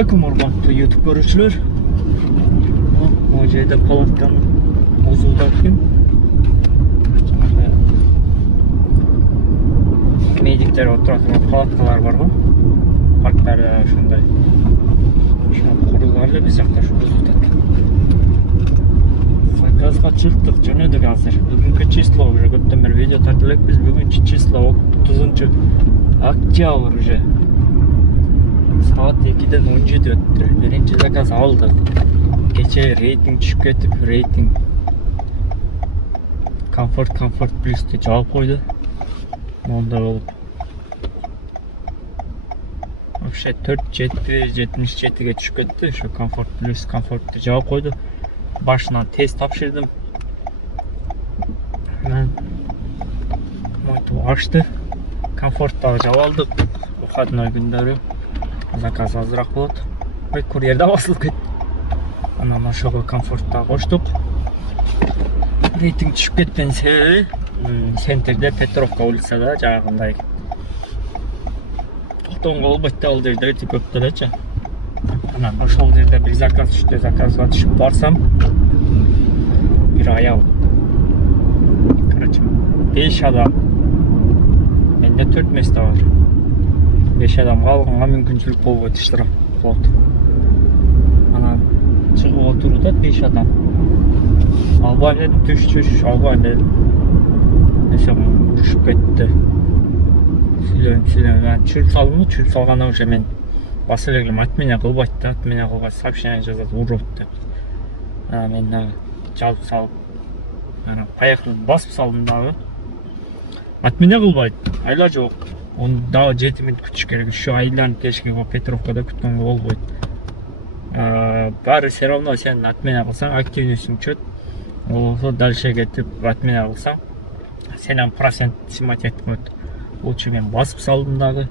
Assalamualaikum урматтуу YouTube көрүүчүлөр. Могу жерде палатканы озулдап экен. Медиктер отуратын палаткалар бар го. Парктарда ошондой. Ошо курулган эле биз жакта ушу озултат. Заказга чыктык жөнөдүк азыр. Бүгүнкү число уже көптөн бери видео тартып элекпиз. Бүгүнкү число 30-октябрь уже. Saat 2'den 17 öttü. Birinci zakaz aldık. Gece rating düşüp ketip rating Comfort Plus'te cevap koydu. Onda olup Вообще 4.77'ge düşüp ketти. Şu Comfort Plus'te cevap koydu. Başına test tapşırdım. Hemen açtı. Comfort'ta cevap aldık. Выходной gündörү. Заказ азыраак болот. Ой, курьерде басылып кетти. Анан ошого комфортта коштук. Рейтинг түшүп кеткен себеби центрде Петровка улицада жагындай. Токтогонго болбойт да, ал жерде өтө көп делечи. Анан ошол жерде бир заказ түштү, заказга түшүп барсам бир аял. Короче, 5 адам. Менде 4 место бар. 5 адамга алганга мүмкүнчүлүк болбойт, штраф болот. Анан чыгып отурду 5 адам. Албай элем, түш, албай элем. Эсем урушуп кетти. Сүйлөйм. Чүл салгандан уже мен басып элем, отменя кылбайт да, отменя кылбай сообщение жазат, урут деп. Мен жалып салып, поехал басып салдым дагы. Отменя кылбайт, айла жок. Он дагы 7 минут күтүш керек. Ушу айланып келишке Петровкада күткөнгө болбойт. Баары все равно сен отменя кылсаң, активныйсың чөт. Болсо дальше кетип отменя кылсаң, сенен процент снимать этип коет. Лучше мен басып салдым дагы.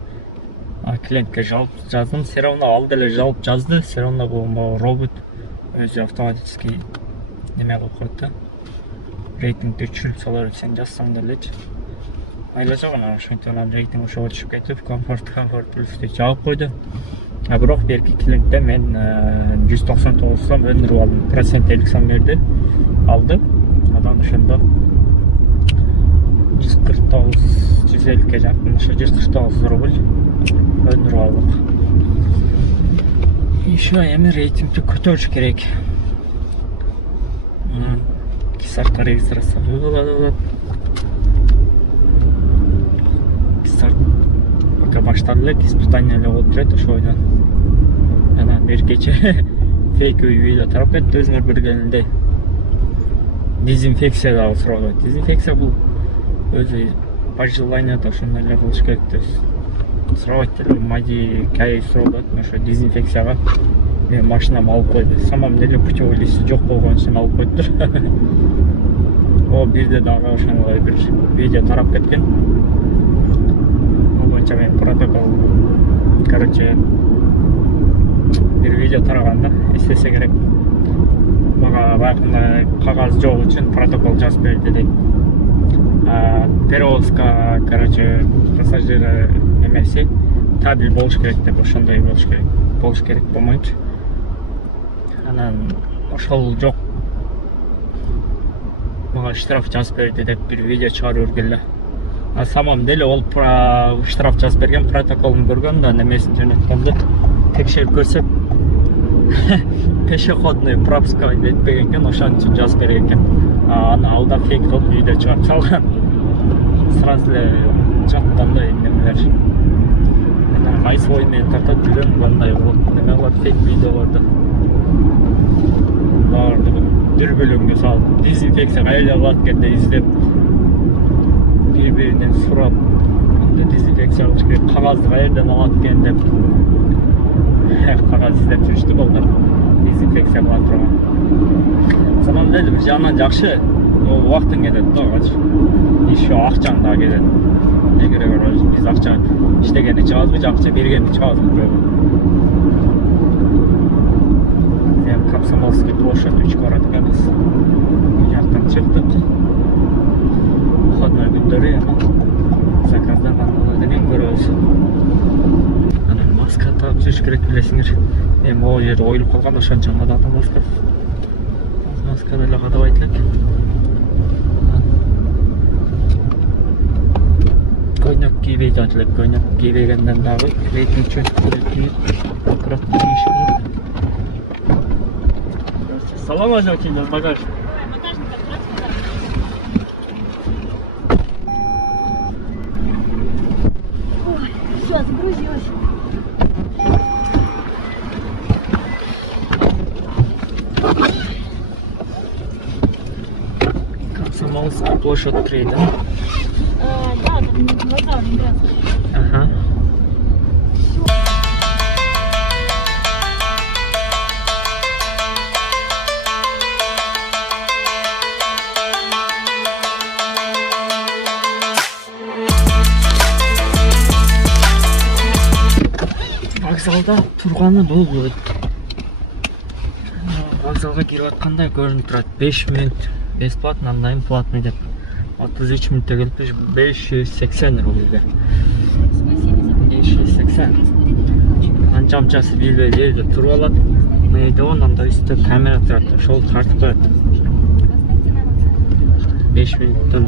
Клиентке жалып жаздым, все равно ал деле жалып жазды, все равно бул робот өзү автоматически неме кылып коет да. Рейтингди түшүрүп салар сен жазсаң делечи. Айлажок анан ошентип анан рейтинг ошого түшүп кетип, комфорт плюс деп жаап койду. Бирок берки клиентте мен 199 сом өндүрүп алдым. Процент 50 сом берди. Алды. Анан ошондо 149-150ге жакын, ошо 149 рубль өндүрүп алдык. Ишо эми рейтингди көтөрүш керек. Кисарка регистрация кылып пока баштады элек, испытание эле болуп жүрөт ошо ойдон. Анан бир кече фейк видео тарап кетти өзүңөр билгениндей. Дезинфекция дагы сурабайт. Дезинфекция бул өзү по желанию ошондой эле кылыш керек. Сурабайт эле, мади кай сурабайт, ошо дезинфекцияга мен машинамды алып койду. Самом деле путевой листи жок болгон үчүн алып коюптур. О, бирде дагы ошондой бир видео тарап кеткен. Мен протокол, короче, bir видео тараганда эстесе керек. Мага баягындай кагаз жок үчүн протокол жазып берди дейт. Перевозка, короче, пассажир эмеси табель болуш керек деп, ошондой болуш керек болмойчу. Анан ошол жок. Мага штраф жазып берди деп бир видео чыгарып келди. На самом деле ол штраф жазып берген, протоколун көргөн да, немесин жөнөткөндө текшерип көрсөк пешеходный пропуска этпеген экен, ошон үчүн жазып берген экен. Аны алда фейк кылып видео чыгарып салган. Сразу эле жаттандай немелер. Мен кайсы ой менен тартат билем, кандай болот, неме кылат фейк видеолорду. Баардыгын дүрбөлөңгө салып, дезинфекция кайда кылат экен издеп, бири-биринен сурап, дезинфекция кылыш керек, кагазды каерден алат экен деп кагаз издеп жүрүштү балдар, дезинфекция кыла турган. Самом деле бир жагынан жакшы, убактың кетет да, еще акчаң да кетет. Не керек биз акча иштегенди чыгабызбы, акча бергенди чыгабызбы? Мен Комсомольский площадь 3 барат экенбиз. Жактан чыктык. Выходной күндөрү заказдан деген көрөбүз. Анан маска тагып тапшырыш керек билесиңер. Эми могу жерде оюлуп калган ошончо адам маска деле кадабайт элек. Көйнөк кийбей жатат элек. Көйнөк кийбегенден дагы экинчи кийип аккуратты кийиш керек. Салам алейкум, багаж. Все, загрузилась. Комсомольская площадь 3, да? Да, тут глаза Ленинградская. Ага. Вокзалда турганы болбойт. Вокзалга кирип атканда көрүнүп турат 5 мүнөт бесплатно, андан кийин платный деп. 33 мүнөттө келиппиш 580 рубльге. 580. Анча амчасы билбей жерде туруп алат. Мейде онда үстү камера турат. Ошол тартып коет. 5 мүнөттөн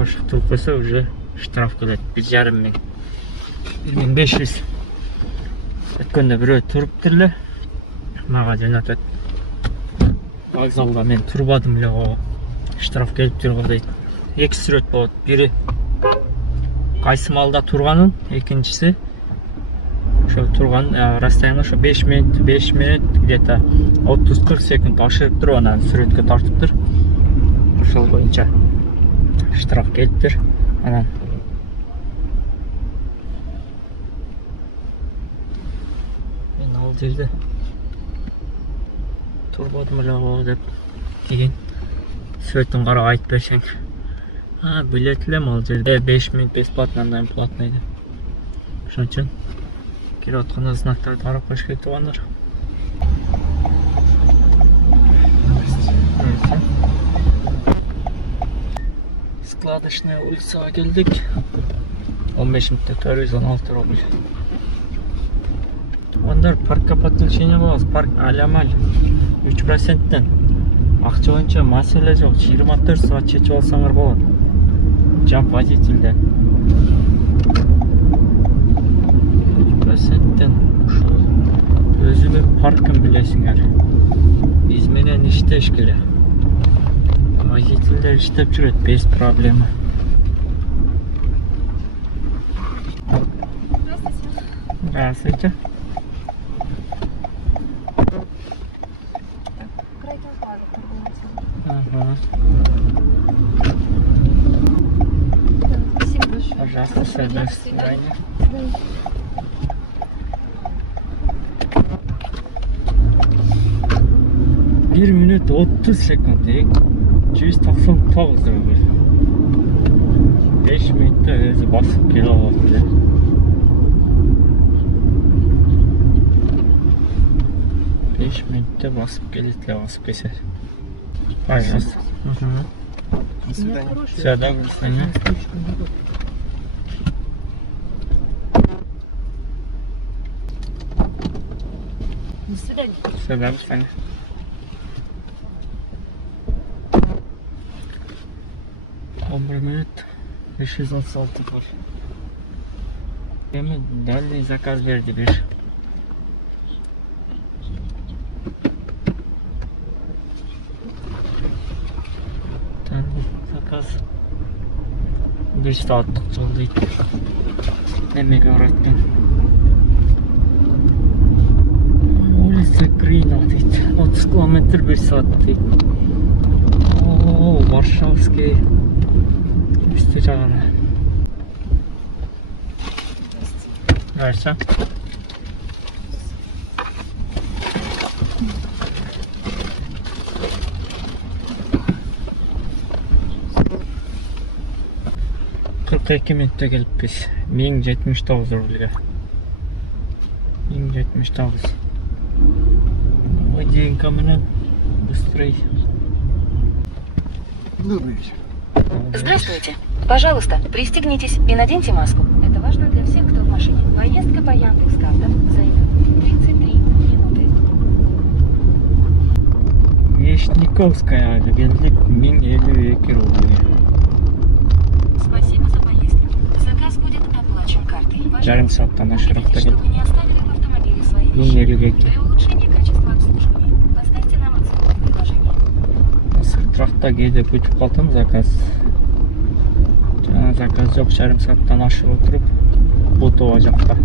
ошо туруп койсо уже штраф келет. 1,5 миң. 1500. Өткөндө бирөө туруптур эле. Мага жөнөтөт. Вокзалда мен турбадым эле го. Штраф келиптир го дейт. Эки сүрөт болот. Бири кайсы маалда турганын, экинчиси ошо турган расстояние ошо 5 мүнөт где-то 30-40 секунд ашырып туруп анан сүрөткө тартыптыр. Ошол боюнча штраф келиптир. Анан мен ал жерде турбадым эле го деп деген сүрөтүн карап айтып берсең. Билет элем ал жерде 5 мүнөт бесплатно, андан платный деп. Ошон үчүн кирип атканда знактарды карап коюш керек туугандар. Складочная улицага келдик. 15 мүнөттө 416 рубль. Туугандар, паркка подключение болобуз. Парк алямаль 3%. Акча боюнча маселе жок. 24 саат чечип алсаңар болот. Жамп водительде. 3%. Ушул өзүнүн паркын билесиңер. Биз менен иштешкиле. Водительдер иштеп жүрөт без проблема. Здравствуйте. Ага. Спасибо большое. Пожалуйста, до свидания. Bir minut 30 sekund. 199 rubl. 5 minutda o'zi bosib kela oladi. 5 minutda bosib keladi, bosib kelsa. Пожалуйста. До свидания. Все, до свидания. До свидания. Все, до свидания. Минут 536 var. Эми дальний заказ берди бир. Дальний заказ 1 сааттык жол дейт. Эмеге барат экен. Улица Кринов дейт. 30 километр 1 саат дейт. О, Варшавский. Üstü жағына. Дальше. Кырк эки мүнөттө келиппиз. 1079 рубльге. 1079. Водейка менен быстрый. Добрый вечер. Здравствуйте. Пожалуйста, пристегнитесь и наденьте маску. Это важно для всех, кто в машине. Поездка по Яндекс.Картам займет 33 минуты. Вишниковскаяга келдик, 1052 рубль. Спасибо за поездку. Заказ будет оплачен картой. Жарым сааттан ашыраакта Что келдик. вы не оставили в автомобиле свои вещи. 1052. Для улучшения качества обслуживания поставьте нам оценку в приложении. Сыртыракта кээде бүтүп калдым заказ. Жана заказ жок, жарым сааттан ашып отуруп, Бутова жакта.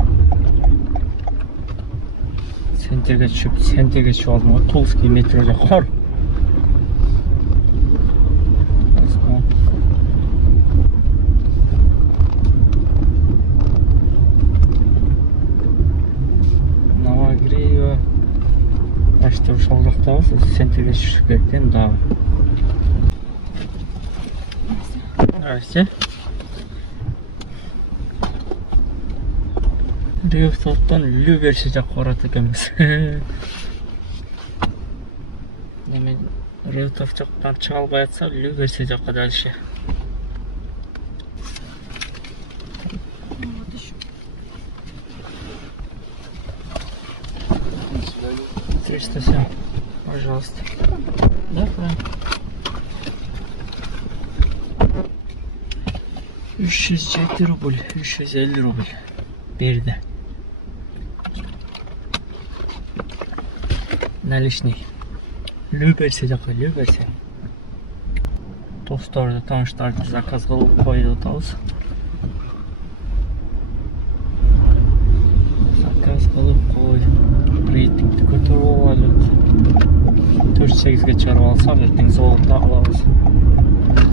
Центрге чүп алдым го, Тульский метро жак бар. Новогриево. Ашты ушул жактабыз, центрге түшүп кеттим дагы. Здрасте. Реутовтан Люберси жакка барат экенбиз. Эми Реутов жактан чыга албай атса, Люберси жакка дальше. Вот еще. 307. Пожалуйста. Да, правильно. 307 рубль, 350 рубль. Берди. Наличный. Люберси жакка, Люберси. Досторду, тааныштарды заказ кылып коюп атабыз. Заказ кылып коюп, рейтингди көтөрүп алып, 4-8ге чыгарып алсак, эртең золото алабыз.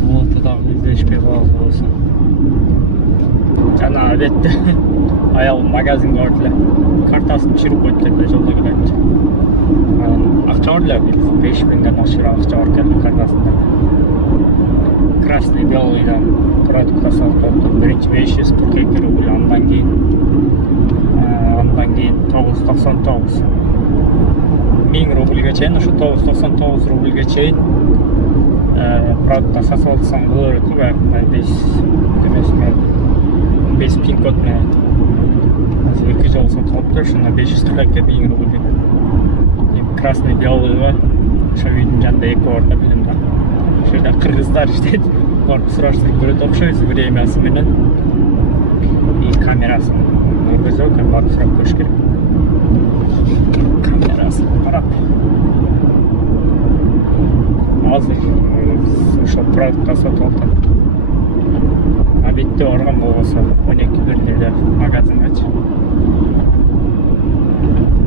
Золото дагы издешпей калабыз. Жана албетте аял магазинге барды эле. Картасын түшүрүп коюп келди, жолдо келет. Акча бар эле, 5000ден ашыраак акча бар экен картасында. Красный белыйдан продукт алып коюптур. Биринчи 542 рубль, андан кийин 999. 1000 рубльге чейин, ошо 999 рубльге чейин продукт сатып алсаң болот экен. 5 пин код менен. Азыр 2 жол сатып алыптыр, ошондо 542 1000 рубль. Красный белыйга ошо үйдүн жанында эки бар да билем да. Ошо жерде кыргыздар иштейт. Барып сураштырып көрөт окшойбуз времясы менен. И камерасын көргөзөт экен, барып сурап көрүш керек. Камерасын карап. Азыр ошо продукт сатып алдым. Обедте барган болбосо 12-1 магазингачы.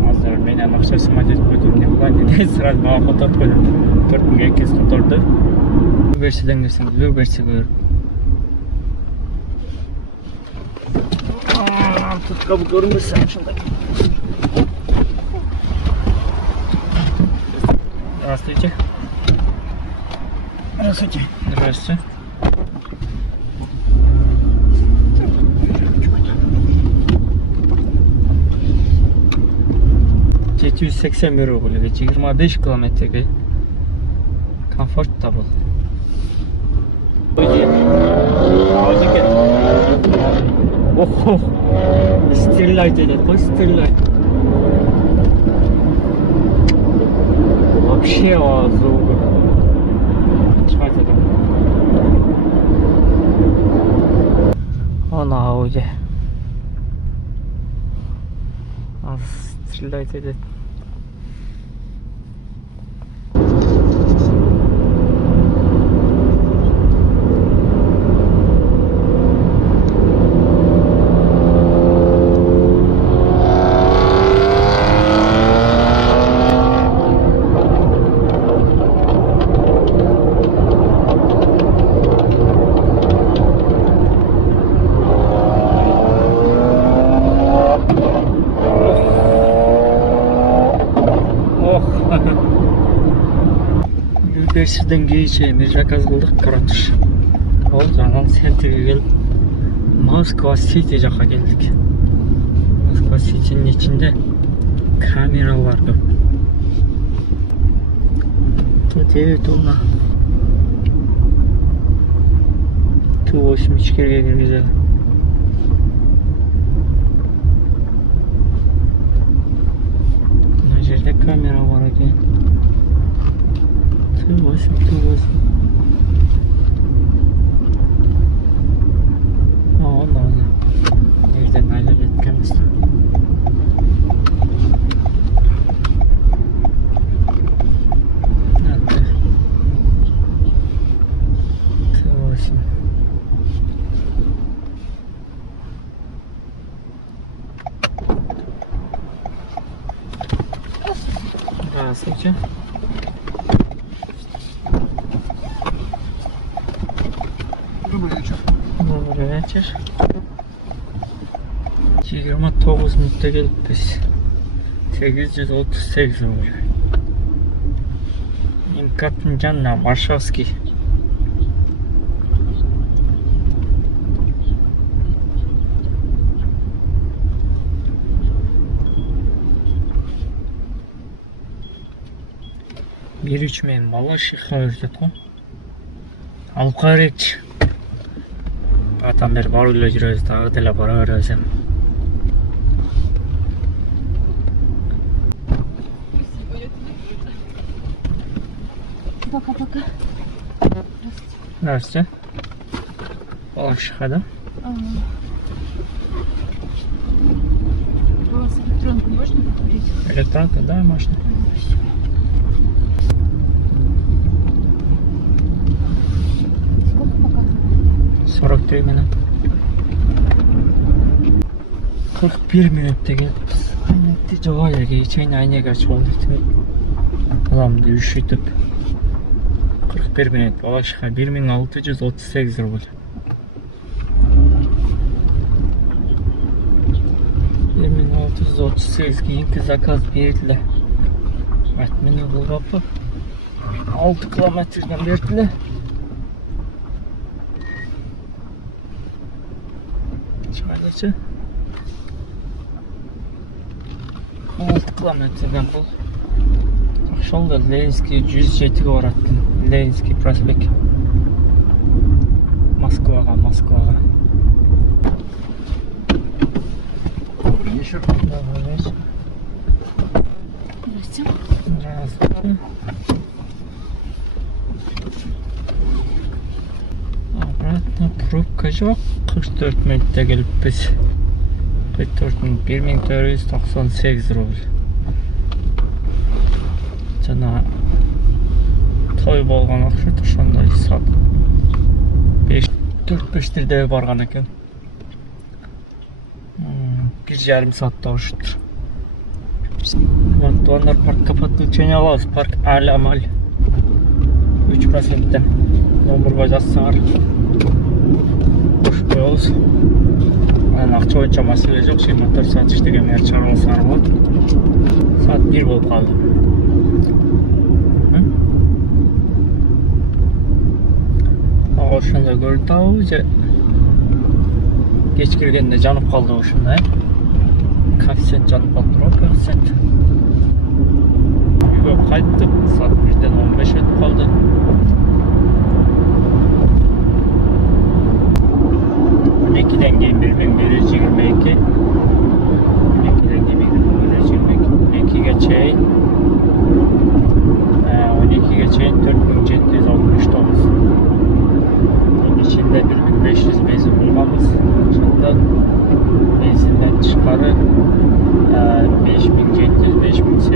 Азыр менен акча сымат этип койдум, не кылайын деп сразу мага которуп койдум. 4200 которду. Люберсиден келсең, Люберси көрүп. Тут кабы көрүнбөсө ошондой. Здравствуйте. Здравствуйте. Здравствуйте. €781 рубльге 25 километрге комфорт табыл. Охо, стреляйт едет, қой стреляйт. Вообще звук. Чыгат едет. Ана Ауди. Стреляйт едет. Люберсиден чейин бир заказ кылдык, каратыш. Ол анан центрге келип Москва Сити жака келдик. Москва Ситинин ичинде камералар көп. Тут Тууна. Ту 8 ичкерге киргизели. жерде камера бар екен. Т8. Оны жерден айлап еткенбіз. Т8. Здравствуйте. Добрый вечер. Добрый вечер. 29 минутта келіппіз. 838 рубль. МКАДтың жанына Варшавский. Беруші мен Балашиха өтеді ғой. Алып қайрекші. Атам бері бар үйлі жүрөз, тағы тілі бара өрөзім. Пока-пока. Здравствуйте. Балашиха, да? У вас электронку можно покурить? Электронка, да, можно. Сколько показывает? 43 минут. 41 минутта келіппіз. Айнекте жоға ерге, чайын айнек ашып алды. Адамды үшітіп. 41 минут. Балашиха 1638 рубль. 1638 кейінгі заказ берділі. Мені бұл қапы 6 километрден берділі. Шайдачы 6 километрден бұл. Ақшалда Ленинский 107-ге бараттым. Ленинский проспект. Москваға. Добрый вечер. Добрый вечер. Здравствуйте. Здравствуйте. Обратно пробка жоқ. 44 минутта келіппіз. 44 минут 1498 рубль. Жана той болған ақша тұшандай сат. 4-5-терде барған екен. 1,5 саатта ұшыптыр. Вантуандар паркқа подключение алабыз. Парк Аль-Амаль 3%-тен номерға жазсаңар қошып қоябыз. Ақша бойынша мәселе жоқ. 24 саат іштеген әр шаруасыңар болады. Саат 1 болып қалды. Ошында көрді ау, кеш келгенде жанып қалды ошында. Коэффициент жанып қалды ғой, коэффициент. Үйге қайттық, саат 1-ден 15 өтіп қалды. Он екіден кейін 1122. 12-ден кейін 1122. 2-ге чейін 12-ге чейін 4769. İçinde 1500 benzin bulmamız. Şimdi benzinden çıkarı 5700-5800